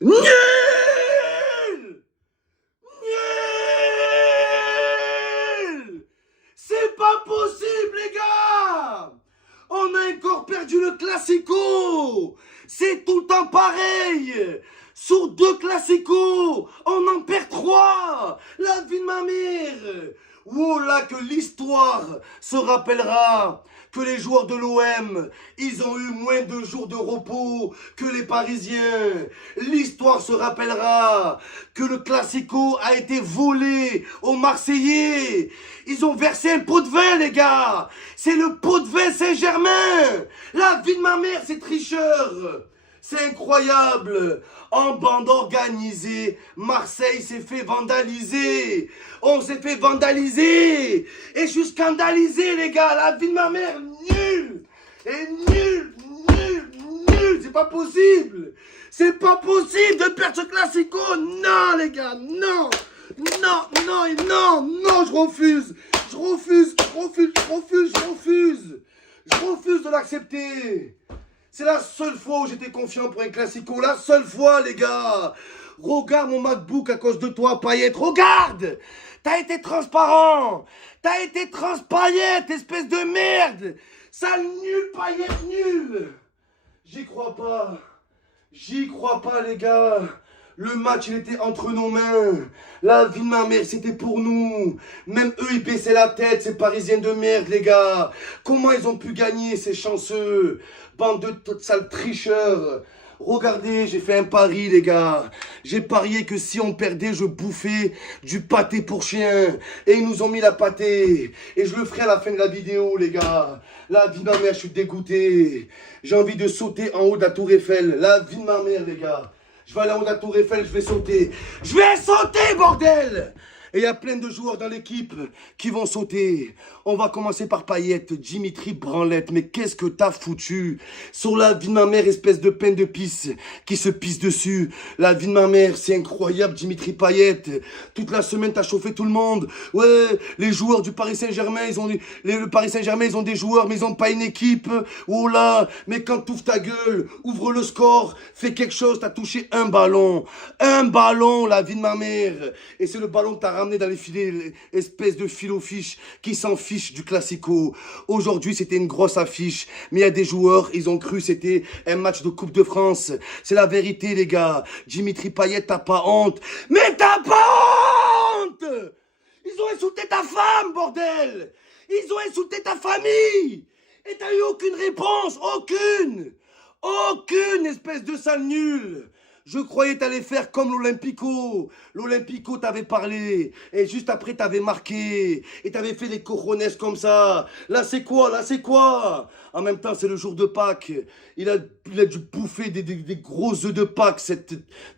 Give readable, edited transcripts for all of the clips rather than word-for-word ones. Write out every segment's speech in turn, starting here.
Nul! Nul! C'est pas possible, les gars! On a encore perdu le Classico! C'est tout le temps pareil! Sur 2 Classicos, on en perd 3! La vie de ma mère! Oh là, que l'histoire se rappellera que les joueurs de l'OM, ils ont eu moins de jours de repos que les Parisiens. L'histoire se rappellera que le Classico a été volé aux Marseillais. Ils ont versé un pot de vin, les gars. C'est le pot de vin Saint-Germain. La vie de ma mère, c'est tricheur. C'est incroyable. En bande organisée, Marseille s'est fait vandaliser. On s'est fait vandaliser. Et je suis scandalisé, les gars. La vie de ma mère, nul. Et nul. C'est pas possible. C'est pas possible de perdre ce Classico. Non, les gars, non. Non, je refuse. Je refuse de l'accepter. C'est la seule fois où j'étais confiant pour un Classico. La seule fois, les gars. Regarde mon MacBook à cause de toi, Payet. Regarde. T'as été transparent. Payet, espèce de merde. Sale nul, Payet, nul. J'y crois pas, les gars. Le match, il était entre nos mains. La vie de ma mère, c'était pour nous. Même eux, ils baissaient la tête, ces Parisiens de merde, les gars. Comment ils ont pu gagner, ces chanceux? Bande de sales tricheurs. Regardez, j'ai fait un pari, les gars. J'ai parié que si on perdait, je bouffais du pâté pour chien. Et ils nous ont mis la pâté. Et je le ferai à la fin de la vidéo, les gars. La vie de ma mère, je suis dégoûté. J'ai envie de sauter en haut de la tour Eiffel. La vie de ma mère, les gars. Je vais aller en haut de la tour Eiffel, je vais sauter. Je vais sauter, bordel! Et il y a plein de joueurs dans l'équipe qui vont sauter. On va commencer par Payet, Dimitri Branlette. Mais qu'est-ce que t'as foutu? Sur la vie de ma mère, espèce de peine de pisse qui se pisse dessus. La vie de ma mère, c'est incroyable, Dimitri Payet. Toute la semaine, t'as chauffé tout le monde. Ouais, les joueurs du Paris Saint-Germain, le Paris Saint-Germain, ils ont des joueurs, mais ils n'ont pas une équipe. Oh là, mais quand t'ouvres ta gueule, ouvre le score, fais quelque chose, t'as touché un ballon. Un ballon, la vie de ma mère. Et c'est le ballon que t'as ramené dans les filets, espèce de filofiche qui s'en fiche du Classico. Aujourd'hui, c'était une grosse affiche, mais il y a des joueurs, ils ont cru c'était un match de Coupe de France. C'est la vérité, les gars. Dimitri Payet, t'as pas honte. Mais t'as pas honte! Ils ont insulté ta femme, bordel! Ils ont insulté ta famille! Et t'as eu aucune réponse, aucune, espèce de sale nul! Je croyais t'allais faire comme l'Olympico. L'Olympico t'avait parlé. Et juste après t'avais marqué. Et t'avais fait des cojones comme ça. Là c'est quoi? En même temps c'est le jour de Pâques. Il a dû bouffer des gros œufs de Pâques.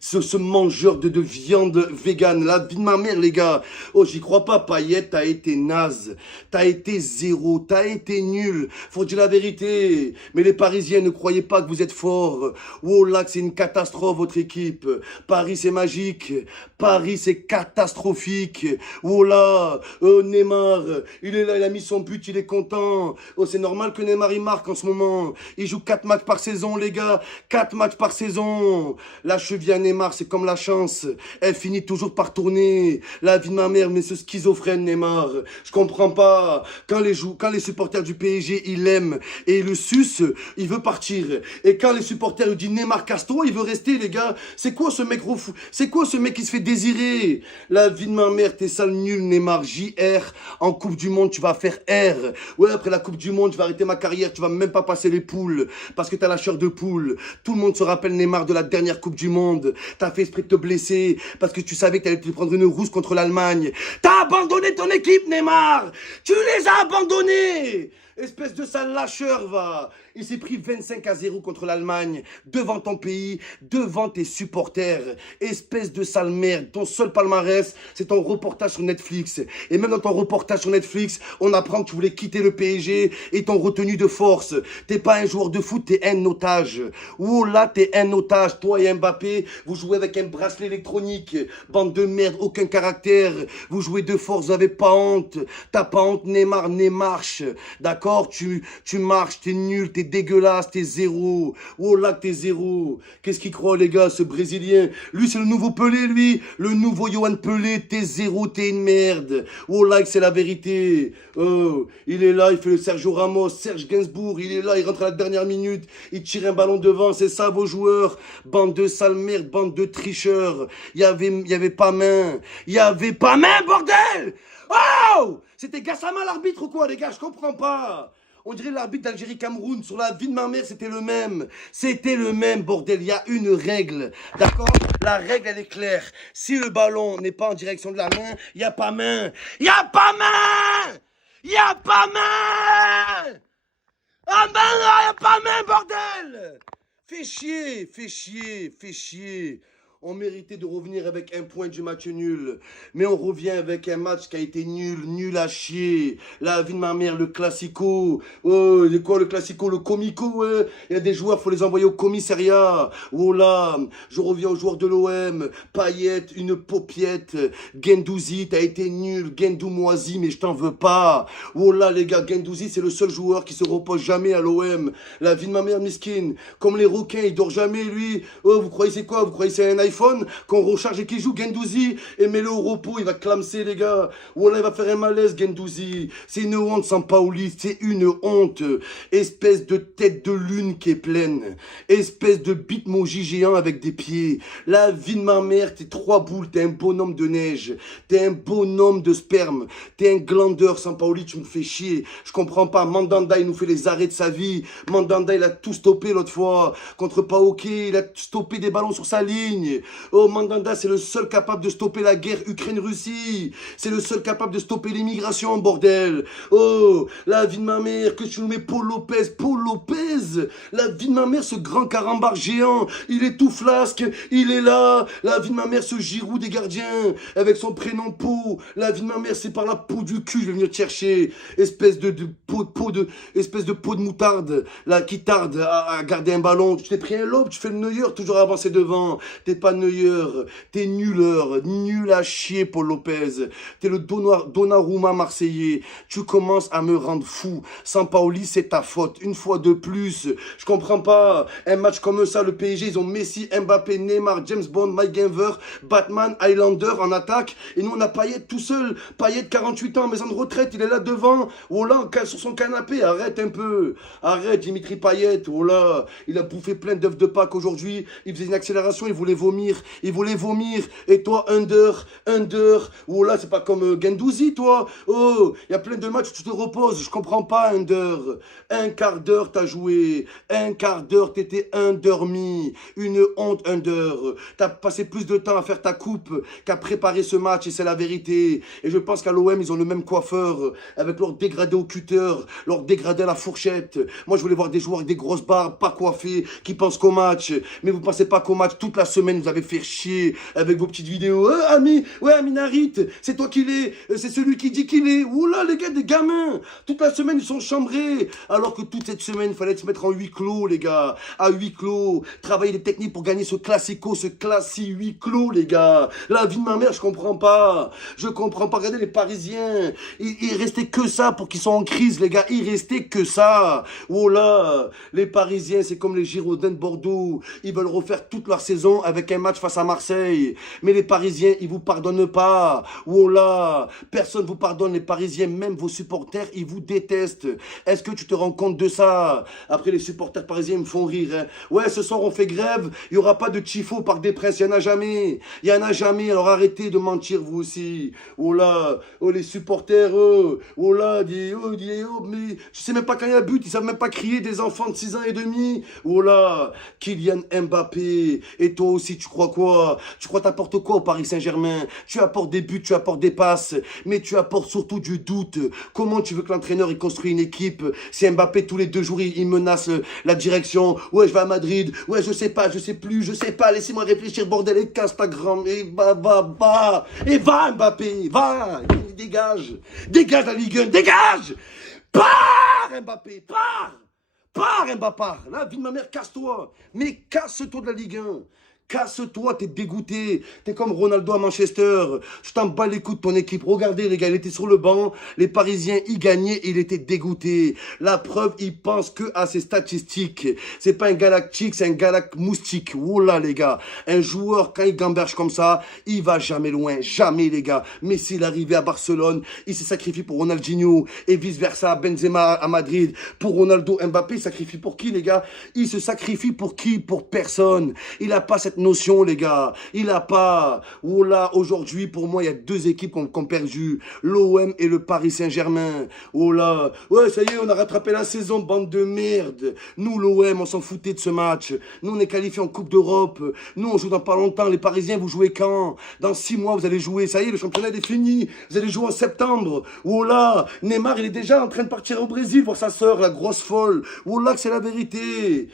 Ce mangeur de viande végane. La vie de ma mère, les gars. Oh, j'y crois pas, Payet, t'as été naze. T'as été zéro. T'as été nul. Faut dire la vérité. Mais les Parisiens, ne croyez pas que vous êtes forts. Oh là, c'est une catastrophe, votre équipe. Paris, c'est magique. Paris, c'est catastrophique. Oh là, Neymar, il est là, il a mis son but, il est content. Oh, c'est normal que Neymar, il marque en ce moment. Il joue 4 matchs par saison, les gars. 4 matchs par saison. La cheville à Neymar, c'est comme la chance. Elle finit toujours par tourner. La vie de ma mère, mais ce schizophrène Neymar. Je comprends pas. Quand les supporters du PSG, ils l'aiment et ils le sucent, il veut partir. Et quand les supporters lui disent Neymar Castro, il veut rester, les gars. C'est quoi ce mec fou? C'est quoi ce mec qui se fait désirer? La vie de ma mère, t'es sale nul, Neymar. JR, en Coupe du Monde, tu vas faire R. Ouais, après la Coupe du Monde, je vais arrêter ma carrière, tu vas même pas passer les poules. Parce que t'as la chair de poule. Tout le monde se rappelle, Neymar, de la dernière Coupe du Monde. T'as fait esprit de te blesser parce que tu savais que t'allais te prendre une rousse contre l'Allemagne. T'as abandonné ton équipe, Neymar. Tu les as abandonnés. Espèce de sale lâcheur, va. Il s'est pris 25-0 contre l'Allemagne, devant ton pays, devant tes supporters. Espèce de sale merde. Ton seul palmarès, c'est ton reportage sur Netflix. Et même dans ton reportage sur Netflix, on apprend que tu voulais quitter le PSG et t'ont retenu de force. T'es pas un joueur de foot, t'es un otage. Oh là, t'es un otage. Toi et Mbappé, vous jouez avec un bracelet électronique. Bande de merde, aucun caractère. Vous jouez de force, vous avez pas honte. T'as pas honte, Neymar, marche. D'accord, tu marches, t'es nul, t'es dégueulasse, t'es zéro. Oh là, t'es zéro. Qu'est-ce qu'il croit, les gars, ce Brésilien? Lui, c'est le nouveau Pelé, lui. Le nouveau Yohan Pelé. T'es zéro, t'es une merde. Oh là, c'est la vérité. Oh, il est là, il fait le Sergio Ramos, Serge Gainsbourg. Il est là, il rentre à la dernière minute. Il tire un ballon devant. C'est ça, vos joueurs. Bande de sales merdes, bande de tricheurs. Il y avait pas main. Il y avait pas main, bordel! Oh! C'était Gassama l'arbitre ou quoi, les gars? Je comprends pas. On dirait l'arbitre d'Algérie-Cameroun. Sur la vie de ma mère, c'était le même. C'était le même, bordel. Il y a une règle. D'accord? La règle, elle est claire. Si le ballon n'est pas en direction de la main, il n'y a pas main. Il n'y a pas main! Il n'y a pas main! Ah ben là, il n'y a pas main, bordel! Fais chier, fais chier, fais chier. On méritait de revenir avec un point du match nul. Mais on revient avec un match qui a été nul, nul à chier. La vie de ma mère, le classico. Oh, c'est quoi le classico? Le comico, ouais. Il y a des joueurs, faut les envoyer au commissariat. Oh là, je reviens aux joueurs de l'OM. Payet, une paupiette. Guendouzi, t'as été nul. Guendou moisi, mais je t'en veux pas. Oh là, les gars, Guendouzi, c'est le seul joueur qui se repose jamais à l'OM. La vie de ma mère, miskin. Comme les requins, il dort jamais, lui. Oh, vous croyez c'est quoi? Vous croyez c'est un iPhone qu'on recharge et qui joue Guendouzi et mets-le au repos, il va clamser les gars. Voilà, il va faire un malaise Guendouzi. C'est une honte Sampaoli, c'est une honte. Espèce de tête de lune qui est pleine. Espèce de bitmoji géant avec des pieds. La vie de ma mère, t'es trois boules, t'es un bonhomme de neige. T'es un bonhomme de sperme. T'es un glandeur Sampaoli, tu me fais chier. Je comprends pas. Mandanda, il nous fait les arrêts de sa vie. Mandanda, il a tout stoppé l'autre fois. Contre Paoké, il a stoppé des ballons sur sa ligne. Oh, Mandanda, c'est le seul capable de stopper la guerre Ukraine-Russie. C'est le seul capable de stopper l'immigration, bordel. Oh, la vie de ma mère, que tu nous mets Paul Lopez. Paul Lopez, la vie de ma mère, ce grand carambar géant. Il est tout flasque, il est là. La vie de ma mère, ce Giroud des gardiens, avec son prénom Pau. La vie de ma mère, c'est par la peau du cul, je vais venir te chercher. Espèce de espèce de peau de moutarde, là, qui tarde à garder un ballon. Tu t'es pris un lobe, tu fais le Neuer, toujours avancé devant. T'es pas Neuer, t'es nulleur, nul à chier, Paul Lopez. T'es le Donnarumma marseillais. Tu commences à me rendre fou. Sampaoli, c'est ta faute. Une fois de plus. Je comprends pas. Un match comme ça, le PSG, ils ont Messi, Mbappé, Neymar, James Bond, Mike Genver, Batman, Highlander en attaque. Et nous, on a Payet tout seul. Payet, 48 ans, maison de retraite, il est là devant. Oh là, sur son canapé. Arrête un peu. Arrête, Dimitri Payet. Oh là, il a bouffé plein d'œufs de Pâques aujourd'hui. Il faisait une accélération, il voulait vomir. Il voulait vomir. Et toi, under. Oh là, c'est pas comme Guendouzi, toi. Oh, il y a plein de matchs où tu te reposes. Je comprends pas, under. Un quart d'heure, t'as joué. Un quart d'heure, t'étais endormi. Une honte, under. T'as passé plus de temps à faire ta coupe qu'à préparer ce match, et c'est la vérité. Et je pense qu'à l'OM, ils ont le même coiffeur, avec leur dégradé au cutter, leur dégradé à la fourchette. Moi, je voulais voir des joueurs avec des grosses barbes, pas coiffés, qui pensent qu'au match. Mais vous pensez pas qu'au match. Toute la semaine, vous avez fait chier avec vos petites vidéos. Ami, ouais, Aminarit, c'est toi qui l'es, c'est celui qui dit qu'il est. Oula, les gars, des gamins. Toute la semaine, ils sont chambrés. Alors que toute cette semaine, il fallait se mettre en huis clos, les gars. À huis clos. Travailler des techniques pour gagner ce classico, ce classi huis clos, les gars. La vie de ma mère, je comprends pas. Je comprends pas. Regardez les Parisiens. Il restait que ça pour qu'ils soient en crise, les gars. Il restait que ça. Oh là, les Parisiens, c'est comme les Girondins de Bordeaux. Ils veulent refaire toute leur saison avec un match face à Marseille. Mais les Parisiens, ils vous pardonnent pas. Oh là, personne vous pardonne, les Parisiens, même vos supporters, ils vous détestent. Est-ce que tu te rends compte de ça? Après, les supporters parisiens ils me font rire. Hein. Ouais, ce soir, on fait grève. Il n'y aura pas de Tifo au Parc des Princes. Il n'y en a jamais. Il n'y en a jamais. Alors arrêtez de mentir, vous aussi. Oh là, oh les supporters, oh là, mais je sais même pas quand il y a but. Ils savent même pas crier, des enfants de 6 ans et demi. Oh là, Kylian Mbappé. Et toi aussi, tu crois quoi? Tu crois t'apportes quoi au Paris Saint-Germain? Tu apportes des buts, tu apportes des passes, mais tu apportes surtout du doute. Comment tu veux que l'entraîneur il construise une équipe si Mbappé tous les 2 jours il menace la direction? Ouais, je vais à Madrid. Ouais, je sais pas, je sais plus, je sais pas. Laissez-moi réfléchir, bordel. Et Instagram. Et va. Et va Mbappé, va. Dégage. Dégage la Ligue 1, dégage. Pars Mbappé, pars. Pars Mbappé. La vie de ma mère, casse-toi. Mais casse-toi de la Ligue 1. Casse-toi, t'es dégoûté. T'es comme Ronaldo à Manchester. Je t'en bats les coups de ton équipe. Regardez, les gars, il était sur le banc. Les Parisiens, ils gagnaient. Il était dégoûté. La preuve, il pense que à ses statistiques. C'est pas un galactique, c'est un moustique. Oh là, les gars. Un joueur, quand il gamberge comme ça, il va jamais loin. Jamais, les gars. Messi, il est arrivé à Barcelone. Il s'est sacrifié pour Ronaldinho. Et vice-versa. Benzema à Madrid. Pour Ronaldo, Mbappé, il sacrifie pour qui, les gars? Il se sacrifie pour qui? Pour personne. Il n'a pas cette notion, les gars. Il a pas. Oh là, aujourd'hui, pour moi, il y a deux équipes qui ont perdu. L'OM et le Paris Saint-Germain. Oh là. Ouais, ça y est, on a rattrapé la saison, bande de merde. Nous, l'OM, on s'en foutait de ce match. Nous, on est qualifiés en Coupe d'Europe. Nous, on joue dans pas longtemps. Les Parisiens, vous jouez quand? Dans 6 mois, vous allez jouer. Ça y est, le championnat est fini. Vous allez jouer en septembre. Oh là. Neymar, il est déjà en train de partir au Brésil voir sa sœur, la grosse folle. Oh là, que c'est la vérité.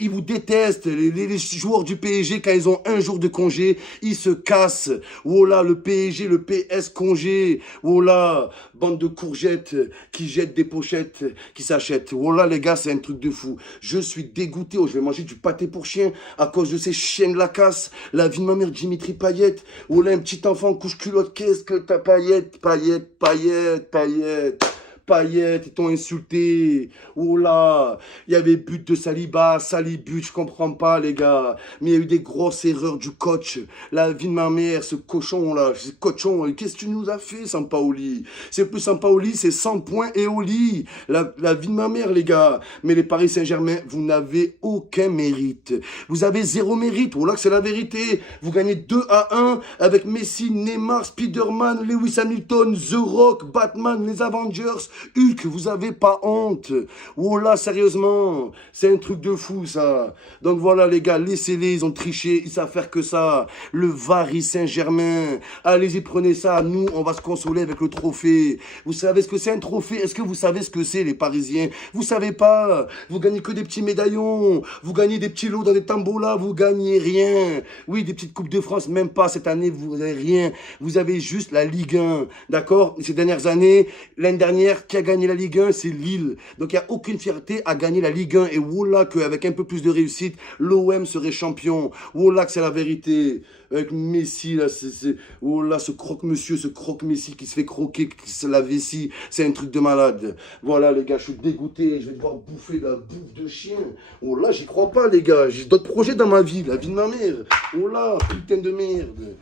Ils vous détestent, les joueurs du PSG, quand ils ont un jour de congé, ils se cassent. Oh là, le PSG, le PS congé. Oh là, bande de courgettes qui jettent des pochettes, qui s'achètent. Oh là, les gars, c'est un truc de fou. Je suis dégoûté. Oh, je vais manger du pâté pour chien à cause de ces chiens de la casse. La vie de ma mère, Dimitri Payet. Oh là, un petit enfant couche culotte. Qu'est-ce que t'as, Payet, Payet, Payet, Payet. Payet, ils t'ont insulté. Oh là, il y avait but de Saliba, Salibut, je comprends pas, les gars. Mais il y a eu des grosses erreurs du coach. La vie de ma mère, ce cochon là, ce cochon, qu'est-ce que tu nous as fait, Sampaoli? C'est plus Sampaoli, c'est 100 points et au lit. La vie de ma mère, les gars. Mais les Paris Saint-Germain, vous n'avez aucun mérite. Vous avez zéro mérite. Oh là, que c'est la vérité. Vous gagnez 2-1 avec Messi, Neymar, Spider-Man, Lewis Hamilton, The Rock, Batman, les Avengers. Hulk, vous avez pas honte. Oh là, sérieusement, c'est un truc de fou, ça. Donc voilà, les gars, laissez-les, ils ont triché, ils savent faire que ça. Le Paris Saint-Germain, allez-y, prenez ça. Nous, on va se consoler avec le trophée. Vous savez ce que c'est un trophée? Est-ce que vous savez ce que c'est, les Parisiens? Vous savez pas. Vous gagnez que des petits médaillons. Vous gagnez des petits lots dans des tambolas, vous gagnez rien. Oui, des petites coupes de France, même pas cette année, vous n'avez rien. Vous avez juste la Ligue 1, d'accord? Ces dernières années, l'année dernière, qui a gagné la Ligue 1, c'est Lille. Donc il n'y a aucune fierté à gagner la Ligue 1. Et voilà qu'avec un peu plus de réussite, l'OM serait champion. Voilà que c'est la vérité. Avec Messi, là, voilà, ce croque-monsieur, ce croque-Messi qui se fait croquer, qui se la vessie. C'est un truc de malade. Voilà, les gars, je suis dégoûté. Je vais devoir bouffer de la bouffe de chien. Oh là, j'y crois pas, les gars. J'ai d'autres projets dans ma vie, la vie de ma mère. Oh là, putain de merde.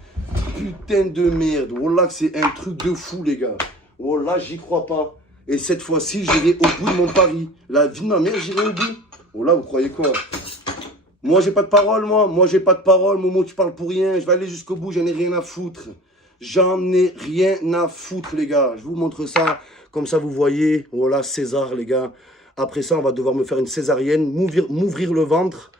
Putain de merde. Oh là, que c'est un truc de fou, les gars. Oh là, j'y crois pas. Et cette fois-ci, j'irai au bout de mon pari. La vie de ma mère, j'irai au bout. Oh là, vous croyez quoi? Moi, j'ai pas de parole, moi. Moi, j'ai pas de parole. Momo, tu parles pour rien. Je vais aller jusqu'au bout. J'en ai rien à foutre. J'en ai rien à foutre, les gars. Je vous montre ça. Comme ça, vous voyez. Voilà, César, les gars. Après ça, on va devoir me faire une césarienne. M'ouvrir le ventre.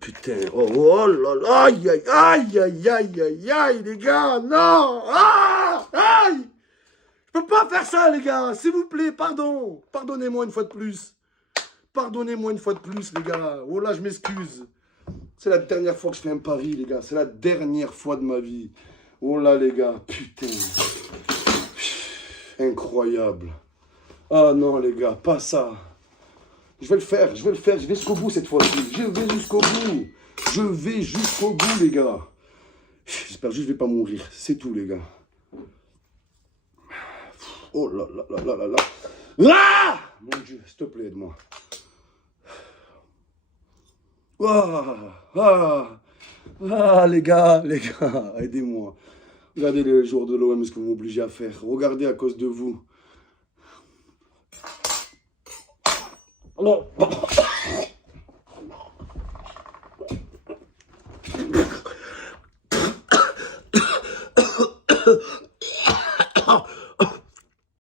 Putain. Oh, oh là là. Aïe, aïe, aïe, aïe, aïe, aïe, aïe, les gars. Non. Ah, aïe. Je peux pas faire ça, les gars. S'il vous plaît, pardon. Pardonnez-moi une fois de plus. Pardonnez-moi une fois de plus, les gars. Oh là, je m'excuse. C'est la dernière fois que je fais un pari, les gars. C'est la dernière fois de ma vie. Oh là, les gars. Putain. Incroyable. Ah non, les gars, pas ça. Je vais le faire, je vais le faire. Je vais jusqu'au bout cette fois-ci. Je vais jusqu'au bout. Je vais jusqu'au bout, les gars. J'espère juste que je vais pas mourir. C'est tout, les gars. Oh là là là là là là. Ah! Mon Dieu, s'il te plaît, aide-moi. Les gars, aidez-moi. Regardez les joueurs de l'OM, ce que vous m'obligez à faire. Regardez à cause de vous. Non.